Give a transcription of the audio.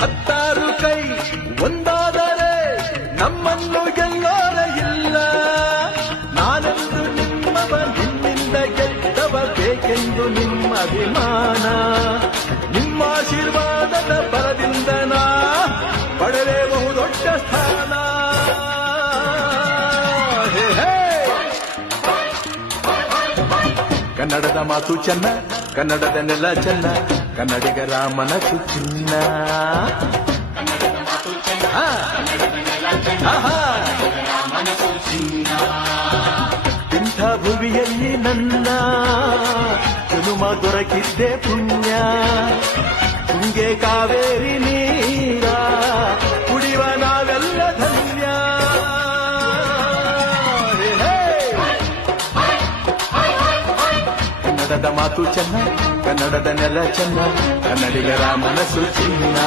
ಹತ್ತಾರು ಕೈ ಒಂದಾದರೆ ನಮ್ಮನ್ನು ಗೆಲ್ಲೋರ ಇಲ್ಲ. ನಾನೆಂದು ನಿಮ್ಮವ, ನಿಮ್ಮಿಂದ ಗೆದ್ದವ, ಬೇಕೆಂದು ನಿಮ್ಮ ಅಭಿಮಾನ. ನಿಮ್ಮ ಆಶೀರ್ವಾದದ ಬಲದಿಂದ ನಾ ಪಡೆದೇ ಬಹುದೊಡ್ಡ ಸ್ಥಾನ. ಕನ್ನಡದ ಮಾತು ಚೆನ್ನ, ಕನ್ನಡದ ನೆಲ ಚೆನ್ನ, ಕನ್ನಡಿಗರ ಮನಸ್ಸು ಚಿನ್ನ. ಇಂಥ ಭುವಿಯಲ್ಲಿ ನನ್ನ ಜನುಮ ದೊರಕಿದ್ದೆ ಪುಣ್ಯ. ತುಂಗೆ ಕಾವೇರಿ ನೀರ ಕುಡಿವ ನಾವೆಲ್ಲ ಧನ್ಯ. ಕನ್ನಡದ ಮಾತು ಚೆನ್ನ, ಕನ್ನಡದ ನೆಲ ಚೆನ್ನ, ಕನ್ನಡಿಗರ ಮನಸ್ಸು ಚಿನ್ನ.